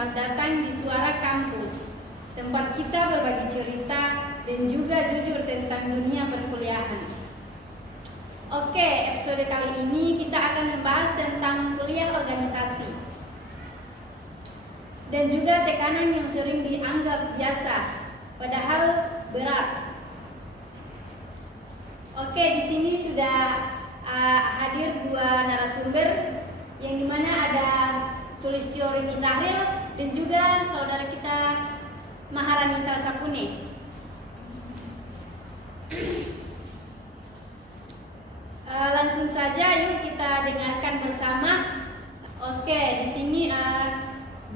selamat datang di Suara Kampus, tempat kita berbagi cerita dan juga jujur tentang dunia perkuliahan. Oke, episode kali ini kita akan membahas tentang kuliah organisasi dan juga tekanan yang sering dianggap biasa, padahal berat. Oke, di sini sudah hadir dua narasumber, yang dimana ada Sulistyo Rini Sahril dan juga saudara kita Maharani Salsapune. Langsung saja yuk kita dengarkan bersama. Oke, di sini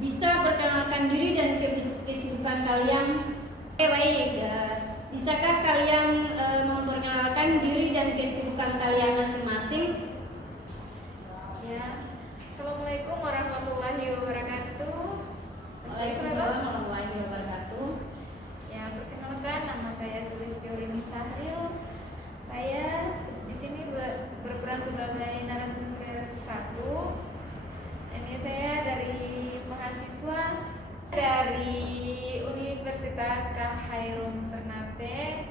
bisa perkenalkan diri dan kesibukan kalian. Oke, baik. Bisakah kalian memperkenalkan diri dan kesibukan kalian masing-masing? Ya. Assalamualaikum warahmatullahi wabarakatuh. Waalaikumsalam warahmatullahi wabarakatuh. Ya, perkenalkan, nama saya Sulistyo Rini Sahril. Saya di sini berperan sebagai narasumber 1. Ini saya dari mahasiswa dari Universitas K. Hairun Ternate,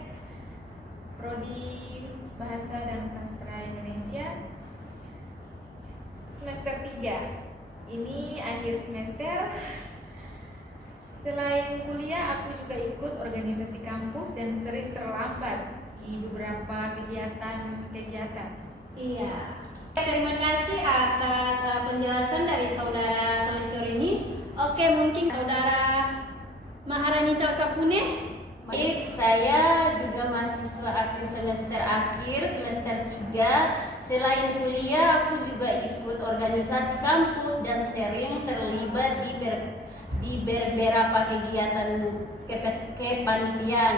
Prodi Bahasa dan Sastra Indonesia, semester 3. Ini akhir semester. Selain kuliah, aku juga ikut organisasi kampus dan sering terlambat di beberapa kegiatan. Iya. Terima kasih atas penjelasan dari saudara Sulistyo Rini. Oke, mungkin saudara Maharani Salsapune. Baik, saya juga mahasiswa aktif semester akhir, semester 3. Selain kuliah, aku juga ikut organisasi kampus dan sering terlibat di beberapa kegiatan kepanitiaan.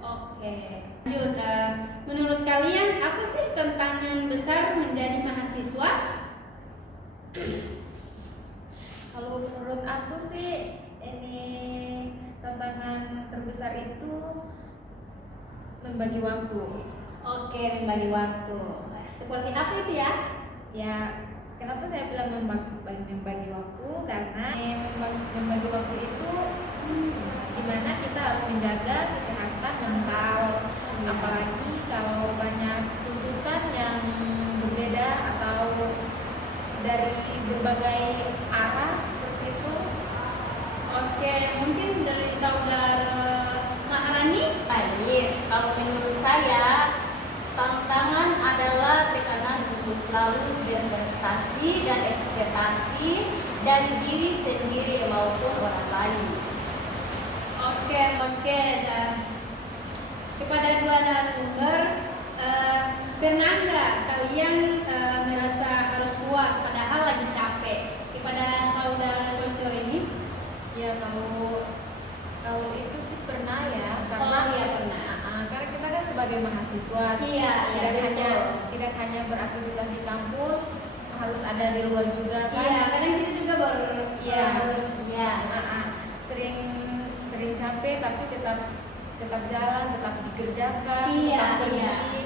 Oke. Lanjut, menurut kalian apa sih tantangan besar menjadi mahasiswa? Kalau menurut aku sih, ini tantangan terbesar itu membagi waktu. Oke, membagi waktu. Seperti apa itu ya? Ya, kenapa saya bilang membagi waktu? Karena membagi waktu itu dimana kita harus menjaga kesehatan mental, apalagi kalau banyak tuntutan yang berbeda atau dari berbagai arah seperti itu. Oke, mungkin dari saudara Maharani. Baik, kalau menurut saya tantangan adalah tekanan untuk selalu berprestasi dan ekspektasi dari diri sendiri maupun orang lain. Oke. Kepada dua narasumber, pernah nggak kalian merasa harus kuat padahal lagi capek? Kepada saudara Sulistyo ini? Ya, kalau itu sih pernah ya, karena iya pernah. karena kita kan sebagai mahasiswa Iya, tidak hanya beraktivitas di kampus, harus ada di luar juga kan. Iya, kadang kita juga Sering capek tapi tetap jalan, tetap dikerjakan, Iya. tetap pergi.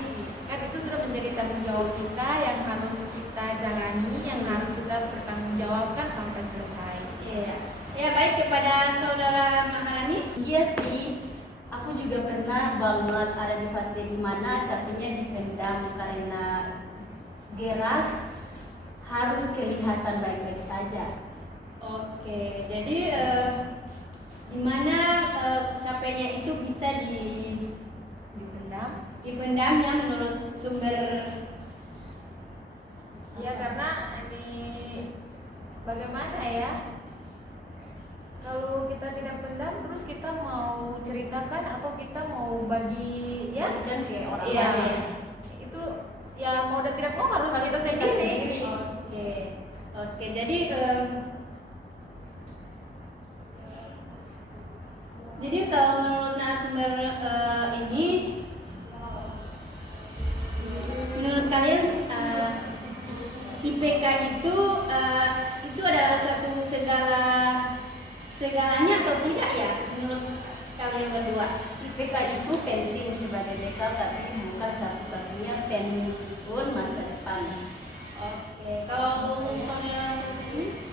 Kan itu sudah menjadi tanggung jawab kita yang harus kita jalani, yang harus kita bertanggungjawabkan sampai selesai. Iya. Ya, baik. Kepada saudara Maharani. Iya sih, aku juga pernah banget ada di fase dimana capeknya dipendam karena geras harus kelihatan baik-baik saja. Oke, jadi dimana capeknya itu bisa dipendam ya menurut sumber. Ya, karena ini bagaimana ya, kalau kita tidak pendam terus kita mau ceritakan atau kita mau bagi ya Dan kayak orang Iya. lain. itu ya mau dan tidak mau harus kita sendiri. Oke, jadi kalau menurut narasumber ini, menurut kalian IPK itu adalah suatu segalanya atau tidak ya? Menurut kalian berdua? IPK itu penting sebagai bekal tapi bukan satu-satunya penuntun masa depan. Oke, kalau saudara ini?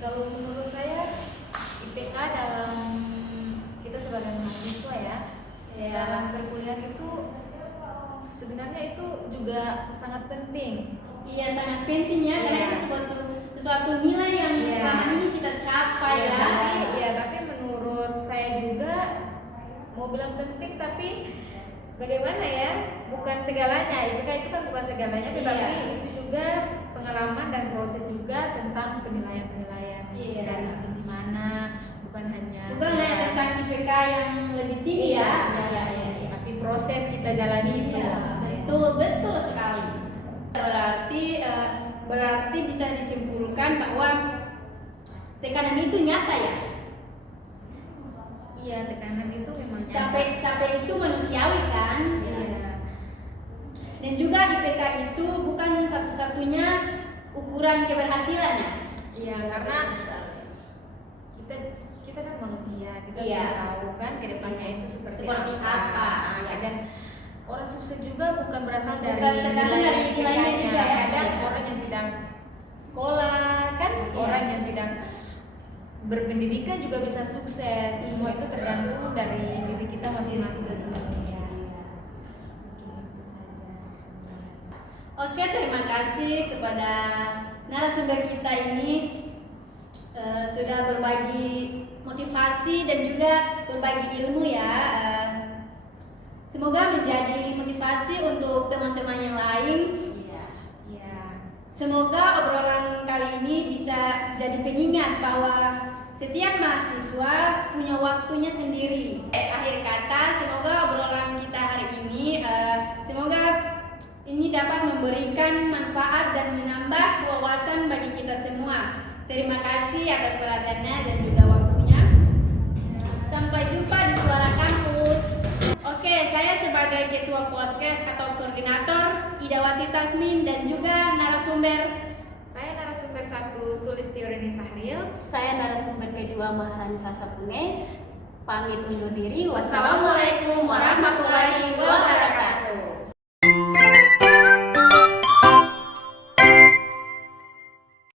Kalau menurut saya IPK dalam kita sebagai mahasiswa ya, dalam perkuliahan itu sebenarnya itu juga sangat penting. Iya, sangat penting ya, karena itu sesuatu nilai yang selama ini kita capai ya. Tapi menurut saya juga mau bilang penting, tapi bagaimana ya? Bukan segalanya. IPK itu kan bukan segalanya, tetapi itu juga pengalaman dan proses juga tentang penilaian dari sisi mana, bukan hanya tentang IPK yang lebih tinggi ya. Tapi proses kita jalani itu. Betul sekali. Berarti bisa disimpulkan bahwa tekanan itu nyata ya. Iya, tekanan itu memang nyata. Capek itu manusiawi kan. Dan juga IPK itu bukan satu-satunya ukuran keberhasilan ya. Iya, karena kita kan manusia, kita tidak tahu kan kedepannya itu seperti apa. Dan orang sukses juga bukan berasal dari nilainya juga ya. Kadang orang yang tidak sekolah kan, orang yang tidak berpendidikan juga bisa sukses. Semua itu tergantung dari diri kita masing-masing. Oke, terima kasih kepada narasumber kita ini sudah berbagi motivasi dan juga berbagi ilmu ya. Semoga menjadi motivasi untuk teman-teman yang lain. Semoga obrolan kali ini bisa jadi pengingat bahwa setiap mahasiswa punya waktunya sendiri. Akhir kata, semoga obrolan kita hari ini semoga ini dapat memberikan manfaat dan menambah wawasan bagi kita semua. Terima kasih atas perhatiannya dan juga waktunya. Sampai jumpa di Suara Kampus. Oke, saya sebagai Ketua Podcast atau Koordinator Idawati Tasmin dan juga narasumber. Saya narasumber 1 Sulistiawati Sahril. Saya narasumber kedua Maharani Sasapune. Pamit undur diri. Wassalamualaikum warahmatullahi wabarakatuh.